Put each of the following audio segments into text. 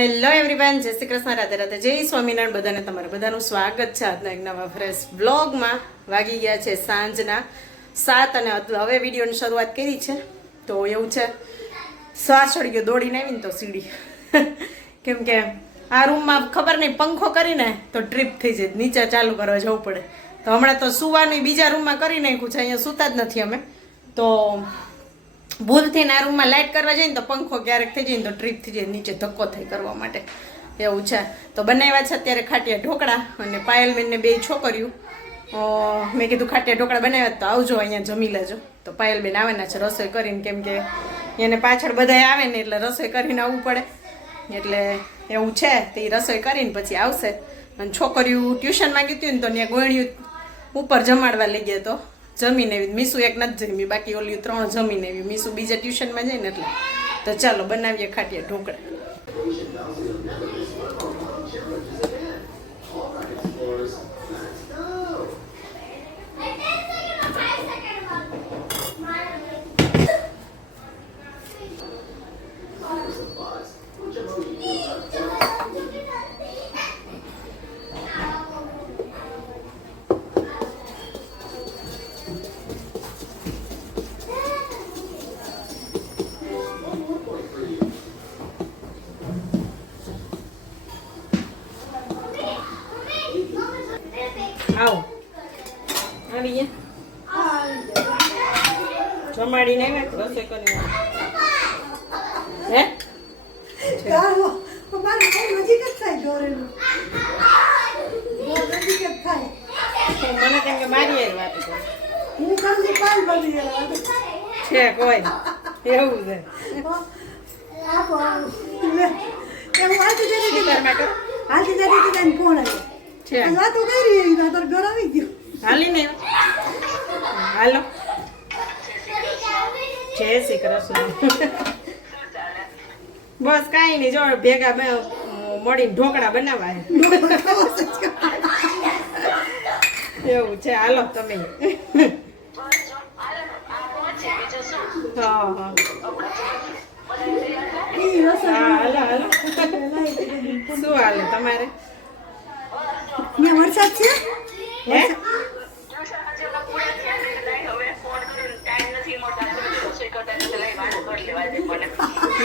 Hello everyone, જય શ્રી કૃષ્ણ, રાધે રાધે, જય સ્વામિનારાયણ. બધાને તમારે બધાનું સ્વાગત છે આજના એક નવા ફ્રેશ વ્લોગમાં. વાગી ગયા છે સાંજના 7 અને હવે વિડીયોની શરૂઆત કરી છે. તો એવું છે, શ્વાસ ચડી ગયો દોડીને આવીને તો સીડી કેમ કે આ રૂમમાં ખબર નહીં પંખો કરીને તો ટ્રીપ થઈ જાય, નીચે ચાલુ કરવા જવું પડે. તો હમણાં તો સુવાની બીજા રૂમમાં કરી નાખ્યું છે, અહીંયા સૂતા જ નથી અમે. તો ભૂલથી આ રૂમમાં લાઇટ કરવા જઈએ ને તો પંખો ક્યારેક થઈ જાય ને તો ટ્રીપ થઈ જાય, નીચે ધક્કો થઈ કરવા માટે એવું છે. તો બનાવ્યા છે અત્યારે ખાટિયા ઢોકળા અને પાયલબેનને બે છોકરીઓ. મેં કીધું ખાટિયા ઢોકળા બનાવ્યા તો આવજો અહીંયા જમી લેજો. તો પાયલબેન આવવાના છે રસોઈ કરીને, કેમ કે એને પાછળ બધા આવે ને એટલે રસોઈ કરીને આવવું પડે, એટલે એવું છે. તો એ રસોઈ કરીને પછી આવશે. અને છોકરીઓ ટ્યુશનમાં ગઈ હતી ને તો ત્યાં ગોળીઓ ઉપર જમાડવા લઈ ગયા, તો જમીને એવી. મીસુ એક નથી જમી, બાકી ઓલી 3 જમીને એવી. મીસુ બીજા ટ્યુશનમાં જાય ને એટલે. તો ચાલો બનાવીએ ખાટિયા ઢોકળા. આવો આવી જમાડીને આવ્યા રસોઈ કરીને. હે મને કેમ કે મારી વાત છે કોઈ એવું છે. હાલીને હાલો, જય શ્રી કૃષ્ણ. બસ કાંઈ નહીં, જો ભેગા મળીને ઢોકળા બનાવવા એવું છે. હાલો તમે. હા હાલો હાલો. શું હાલે તમારે? વરસાદ છે? હે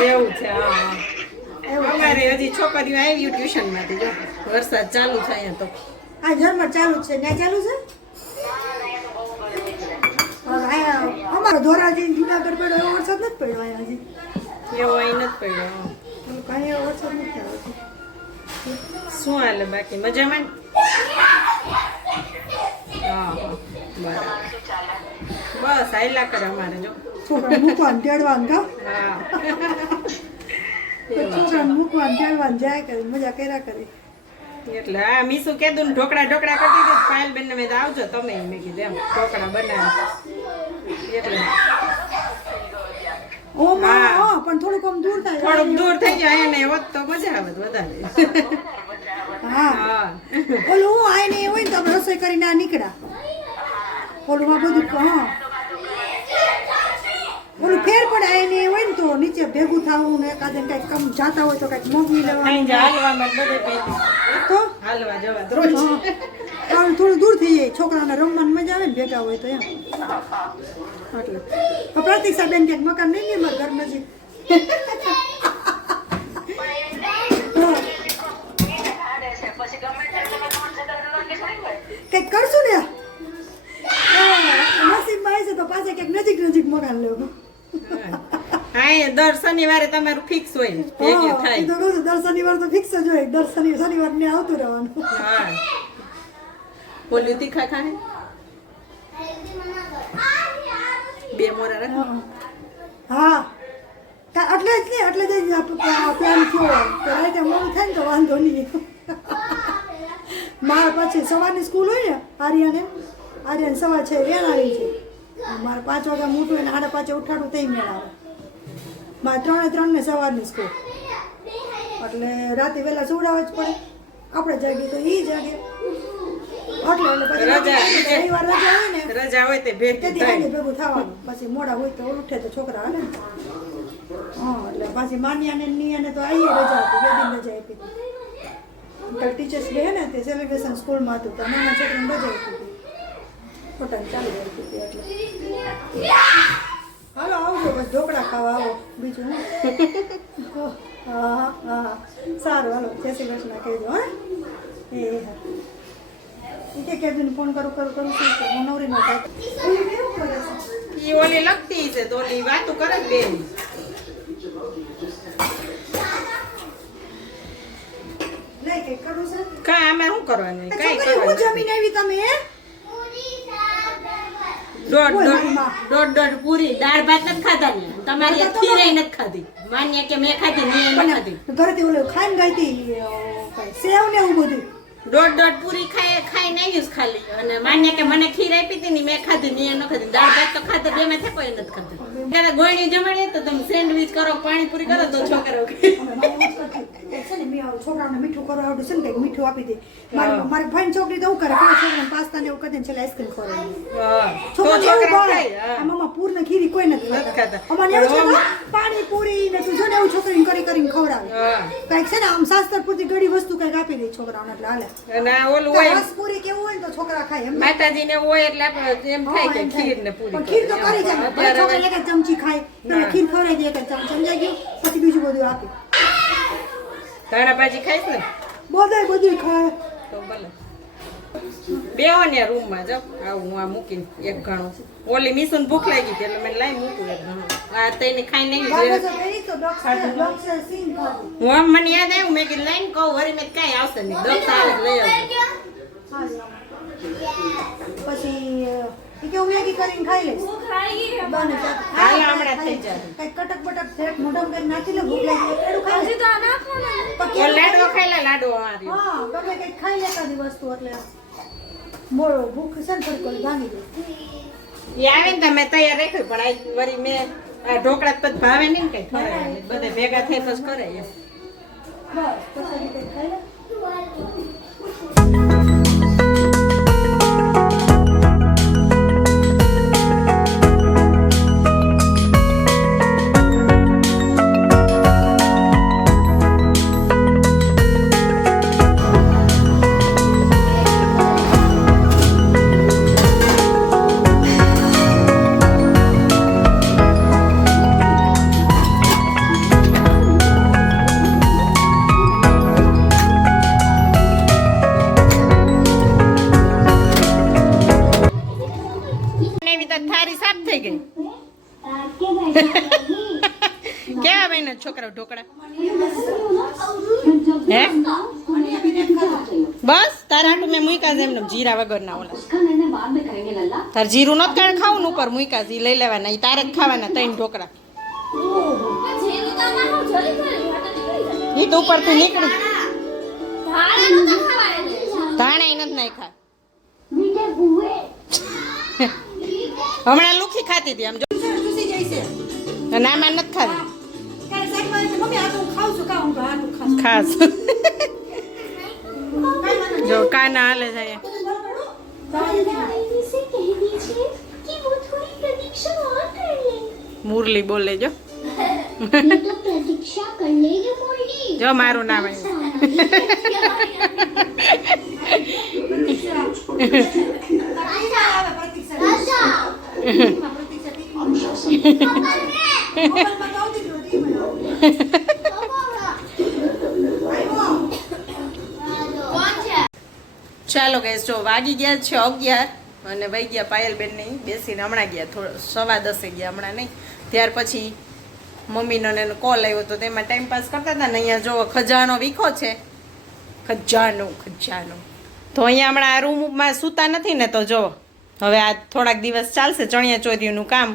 એવું છે. હા અમારે હજી છોકરીઓ આવી ટ્યુશન માંથી, જો વરસાદ ચાલુ છે અહીંયા. તો આ ઝરમર ચાલુ છે, ત્યાં ચાલુ છે. અમારો ધોરાજી જુનાગઢ પડ્યો એવો વરસાદ નથી પડ્યો અહીંયા હજી. એવો અહીં નથી પડ્યો. કાંઈ એવો વરસાદ નથી આવ્યો. શું હાલે બાકી મજામાં? હા બરાબર. બસ હાયલા કરે અમારે, જો છોકરા મૂકવાનું તેડવાનું કા. હા છોકરાને મૂકવાનું તેડવાનું જાય કરે, મજા કર્યા કરે. એટલે આ મીસુ કીધું ને ઢોકળા કરતી હતી. પાયલબેન ને મેં આવજો તમે, મેં કીધું એમ ઢોકળા બનાવ્યા એટલે. હા પણ થોડુંક આમ દૂર થાય, થોડુંક દૂર થઈ જાય એને હોત તો મજા આવે વધારે. હા ઓલું હું આઈને હોય ને તો આપણે રસોઈ કરીને આ નીકળ્યા. ઓલું માં બધું હા ઓલું ફેર પડે આઈને હોય ને તો નીચે ભેગું થવું ને એકાદ કંઈક કમ જાતા હોય તો કંઈક મોકલી લેવાનું. તો હાલવા જવા રોજ થોડું દૂર થઈ જાય, છોકરાને રમવાની મજા આવે ને ભેગા હોય તો એમ. એટલે પ્રતિક્ષા બેન ક્યાંક મકાન નહીં ને મારા ઘર નજીક. કંઈક કરશું ને નસીબમાં આવી છે તો પાછા ક્યાંક નજીક મકાન લેવું. હા દર શનિવારે તમારું ફિક્સ હોય ભેગી થાય. દર શનિવાર તો ફિક્સ જ હોય, દર શનિવાર ને આવતું રહેવાનું. હા બોલ્યું તીખા ખાને બે મોરા રાખ. હા એટલે જ નહીં, એટલે જ પ્લાન થયો તો રાઈતે મોડું થાય ને તો વાંધો નહીં. મારે પછી સવારની સ્કૂલ હોય ને આર્યાને સવાર છે વેણ આવી છે. મારે 5 વાગ્યા મોટું એને 5:30 ઉઠાડું તઈ મેળ આવે. મારે 3:03 ને સવારની સ્કૂલ, એટલે રાતે વહેલા સુવડાવવા જ પડે. આપણે જાગીએ તો એ જાગે. રજા હોય તે ભેગું થવાનું, પછી મોડા હોય તો ઉઠે તો છોકરા હાલે ને. હા એટલે પાછી માન્યાને ને નિયાને તો આવીએ રજા હતી 2 દિન રજા આપી હતી કાલ ટીચર્સ ડે હે ને તે સેલિબ્રેશન સ્કૂલમાં હતું તો નાના છોકરાને રજા આપી હતી પોતાને ચાલુ રાખી હતી એટલે હાલો આવજો બસ ઢોકળા ખાવા આવો બીજું હું હા હા સારું હાલો જય શ્રી કૃષ્ણ કહેજો હા એ હા કે કેબિન ફોન કરું શું કે હું નવરી નો થાય ઈ ઓલી લખતી છે તો ઓલી વાતો કરે જ બેન નહીં કઈ કરું છે કાંઈ આમાં શું કરવાનું કઈ છોકરી હું કરવાનું જમીન આવી તમે દોઢ પૂરી દાળ ભાત નથી ખાધા ને તમારી ખીરાઈ નથી ખાધી માન્ય કે મેં ખાધી ને એ નથી ખાધી ઘરેથી ઓલું ખાઈને ગઈ હતી સેવ ને એવું બધું દોઢ પૂરી ખાઈને આવ્યું છે ખાલી અને માન્ય કે મને ખીર આપી હતી ને મેં ખાધી ને એ ન ખાધી દાળ ભાત તો ખાધા બે માંથી કોઈ નથી ખાધું ત્યારે ગોળણી જમાડીએ તો તમે સેન્ડવીચ કરો પાણીપુરી કરો તો છોકરાઓ છે ને મેં છોકરાઓને મીઠું કરવા આવડે છે ને કંઈક મીઠું આપી દે મારી ભાઈ છોકરી તો એવું કરે પેલા છોકરાને પાસ્તા ને એવું કરી દે છેલ્લે આઈસ્ક્રીમ ખવડાવે મમ્મા પૂર ને ખીરી કોઈ નથી ખાતા અમારે એવું છે પાણી પૂરી ને તું જો ને એવું છોકરીને કરીને ખવડાવે કંઈક છે ને આમ શાસ્ત્ર પૂરતી ઘણી વસ્તુ કંઈક આપી દે છોકરાઓને એટલે હાલે અને ઓલું હોય રસ પૂરી કેવું હોય ને તો છોકરા ખાય એમ માતાજી ને હોય એટલે આપણે એમ થાય કે ખીર ને પૂરી પણ ખીર તો કરી જાય છોકરા એક જ ચમચી ખાય પેલા ખીર ખવડાવી દે એક જ ચમચી સમજાઈ ગયું પછી બીજું બધું આપે ધાણા ભાજી ખાઈશ ને બધું ખાય તો ભલે બેહો ને રૂમમાં જાવ આવું હું આ મૂકીને એક ઘણું ઓલી મીસુને ભૂખ લાગી હતી એટલે મેં લાઈ મૂકું એક ઘણું આ તઈને ખાઈ નહીં હું મને યાદ આવ્યું મેં કીધું લાઈને કહું વળી મેં કાંઈ આવશે નહીં દસ આવે લઈ આવજો પછી કે હું મેગી કરીને ખાઈ લઈશ હાલ હમણાં થઈ જાય કઈ કટક બટક થેટ મોઢામાં કરી નાખી લે ભૂખ લાગી એટલું ખાઈ લાડવો ખાઈ લે લાડવો અમારી હા ગમે કઈ ખાઈ લેતા દી વસ્તુ એટલે મોડો ભૂખ છે ને થોડી કોઈ ભાંગી દે એ આવે ને તમે તૈયાર રાખ્યું પણ આ વળી મેં આ ઢોકળા પછી ભાવે નહીં ને કઈ ખરે બધે ભેગા થઈ પછી કરે એમ બસ પછી કઈ ખાઈ લે થારી સાફ થઈ ગઈ કેવા બન્યા છોકરાઓ ઢોકળા હે બસ તારા હાટુ મેં મૂક્યા છે એમને જીરા વગરના ઓલા તાર જીરું નથી કાઢ ખાવું ઉપર મૂક્યા છે લઈ લેવાના તારે જ ખાવાના 3 ઢોકળા ઈ તો ઉપરથી નીકળી ધાણા નથી નાખ્યા હમણાં લુખી ખાતી હતી આમ જો નામાં નથી ખાતી ખાસ જો કાના હાલે જાય મુરલી બોલે જો જો મારું નામ ચાલો ગેસ જો વાગી ગયા છે 11 અને વહી ગયા પાયલબેન નહીં બેસીને હમણાં ગયા થોડો 10:15 ગયા હમણાં નહીં ત્યાર પછી મમ્મીનો એનો કોલ આવ્યો તો તેમાં ટાઈમ પાસ કરતા હતા ને અહીંયા જો ખજાનો વીખો છે ખજાનો તો અહીંયા હમણાં આ રૂમમાં સૂતા નથી ને તો જો હવે આ થોડાક દિવસ ચાલશે ચણિયા ચોરીનું કામ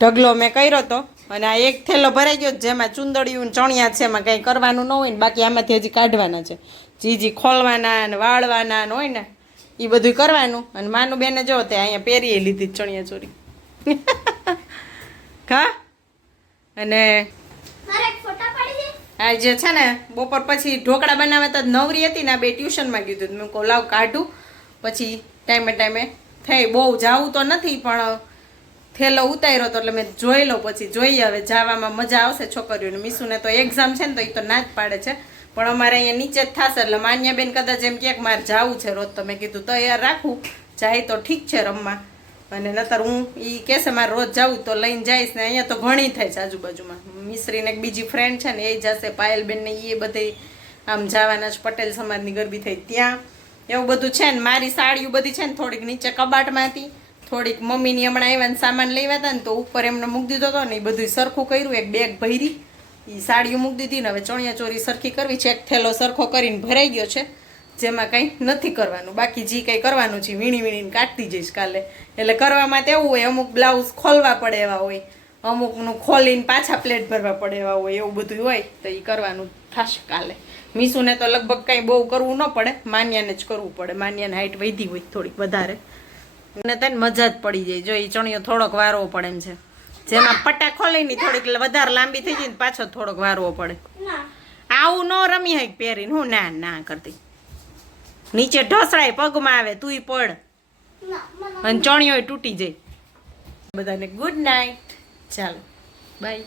ઢગલો મેં કર્યો હતો અને આ એક થેલો ભરાઈ ગયો જેમાં ચુંદડિયું ચણિયા છે એમાં કંઈ કરવાનું ન હોય ને બાકી આમાંથી હજી કાઢવાના છે જીજી ખોલવાના ને વાળવાના ને હોય ને એ બધું કરવાનું અને માનું બેને જો તે અહીંયા પહેરીએ લીધી ચણિયા ચોરી હા અને આ જે છે ને બપોર પછી ઢોકળા બનાવે તો નવરી હતી ને આ બે ટ્યુશનમાં ગયું હતું મેં કહું લાવ કાઢું પછી ટાઈમે થઈ બહુ જાવું તો નથી પણ થેલો ઉતાર્યો તો એટલે મેં જોઈ લો પછી જોઈએ હવે જવામાં મજા આવશે છોકરીઓને. મીસુને તો એક્ઝામ છે ને તો એ તો ના જ પાડે છે, પણ અમારે અહીંયા નીચે જ થશે એટલે માન્યાબેન કદાચ એમ ક્યાંક મારે જવું છે રોજ, તો મેં કીધું તૈયાર રાખું, જાય તો ઠીક છે રમવા, અને નતર હું એ કહેશે મારે રોજ જવું તો લઈને જઈશ. ને અહીંયા તો ઘણી થાય છે આજુબાજુમાં, મિશ્રીને એક બીજી ફ્રેન્ડ છે ને એ જશે, પાયલબેન ને એ બધે આમ જવાના છે, પટેલ સમાજની ગરબી થઈ ત્યાં એવું બધું છે ને. મારી સાડીઓ બધી છે ને થોડીક નીચે કબાટમાં હતી, થોડીક મમ્મીની હમણાં આવ્યા ને સામાન લેવા હતા ને તો ઉપર એમને મૂકી દીધો હતો ને એ બધું સરખું કર્યું, એક બેગ ભરી એ સાડીઓ મૂકી દીધી ને હવે ચણિયા ચોરી સરખી કરવી છે. એક થેલો સરખો કરીને ભરાઈ ગયો છે, જેમાં કંઈ નથી કરવાનું, બાકી જે કંઈ કરવાનું છે વીણી વીણીને કાઢતી જઈશ કાલે. એટલે કરવામાં તો એવું હોય, અમુક બ્લાઉઝ ખોલવા પડે એવા હોય, અમુકનું ખોલીને પાછા પ્લેટ ભરવા પડે એવા હોય, એવું બધું હોય તો એ કરવાનું થશે કાલે. મીસુને તો લગભગ કંઈ બહુ કરવું ન પડે, માન્યાને જ કરવું પડે, માન્યાને હાઈટ વધી હોય થોડીક વધારે, અને તેને મજા જ પડી જાય. જો એ ચણિયો થોડોક વારવો પડે એમ છે, જેમાં પટ્ટા ખોલીને થોડીક વધારે લાંબી થઈ જાય ને પાછો થોડોક વારવો પડે. આવું ન રમી હાઈક પહેરીને હું ના ના કરતી, નીચે ઢસડાય પગમાં આવે તુંય પડ અને ચણિયો તૂટી જાય. બધાને ગુડ નાઇટ, ચાલો બાય.